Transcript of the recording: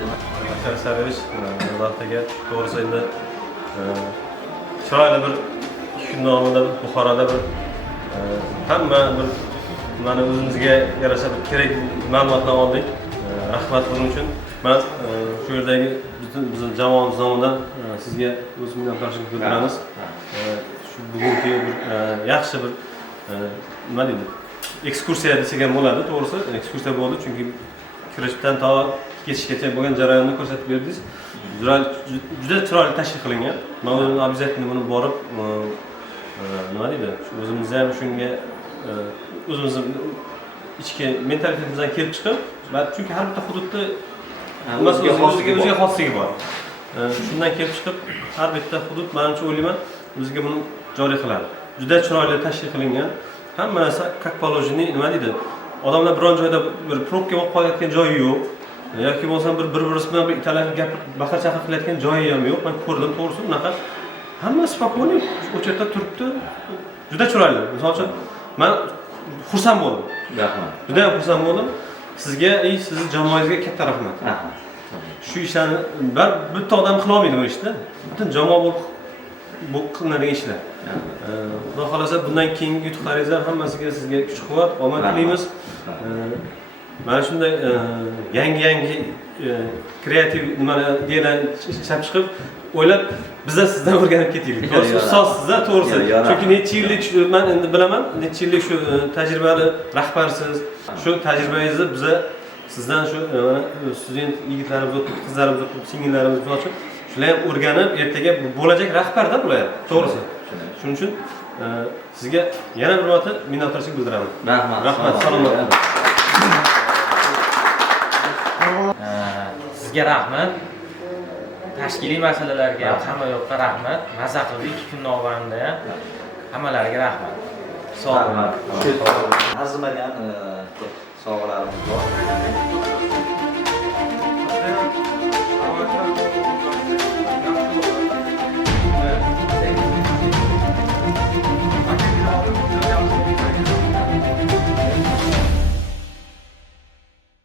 demak. Sarıvish, vaqtiga to'g'risi endi chiroyli bir 2 kun davomida Buxoroda bir hamma bir mana o'zimizga yarasha bir kerak ma'lumotlar oldik. Rahmat buning uchun. Men shu yerdagi bizning jamoamiz nomidan sizga o'z minnatdorchilik bildiramiz. Shu bugungi bir yaxshi bir nima deydi? Ekskursiya desak ham bo'ladi, to'g'risi. Ekskursiya bo'ldi, chunki kirishdan to ketishgacha bo'lgan jarayonni ko'rsatib berdingiz. Juda chiroyli tashkil qilingan. Men o'zim обязательно buni borib nima deydi? O'zimizni ham shunga o'zimizni ichki mentalitetimizdan kelib chiqib, chunki har bitta hududda o'ziga xosligi bor. Shundan kelib chiqib, har bitta hudud menimcha o'ylayman, o'ziga buni joriy qiladi. Juda chiroyli tashkil qilingan. Hamma narsa как положено, nima deydi? Odamlar biron joyda bir probka bo'lib qolayotgan joyi yo'q. Yoki bo'lmasa bir-birisi bilan bir italashib gapirib, baqir-chaqir qilayotgan joyi ham yo'q. Men ko'rdim, to'g'risi bunaqa. Hamma spokойный o'sha yerda turibdi. Juda chiroyli. Misol uchun men xursand bo'ldim. Rahmat. Juda ham xursand bo'ldim. Sizga, sizni jamoangizga katta rahmat. Rahmat. Shu ishlarni bitta odam qila olmaydi bu ishni. Butun jamoa bu qilinadigan ishlar. Xudo xolasa bundan keyingi yutuqlaringizlar hammasiga sizga kuch-quvvat, omad tilaymiz. Mana shunday yangi kreativ nimalar ideyalar ishlab chiqib, o'ylab biz sizdan o'rganib ketaylik. To'g'risi ustoz sizlar, to'g'risi. Chunki necha yillik men endi bilaman, necha yillik shu tajribali rahbarsiz. Shu tajribangizni biz sizdan shu student yigitlarimiz, qizlarimiz, singillarimiz uchun shular ham o'rganib, ertaga bo'lajak rahbarda bular, to'g'risi. Shuning uchun sizga yana bir marta minnatdorchilik bildiraman. Rahmat, salomat. Sizga rahmat. Tashkiliy masalalarga hamma yoqqa rahmat. Maza qildik 2 kun davomida ham. Hammalariga rahmat. Sog' bo'ling. Arzimagan sovg'alarimiz bor.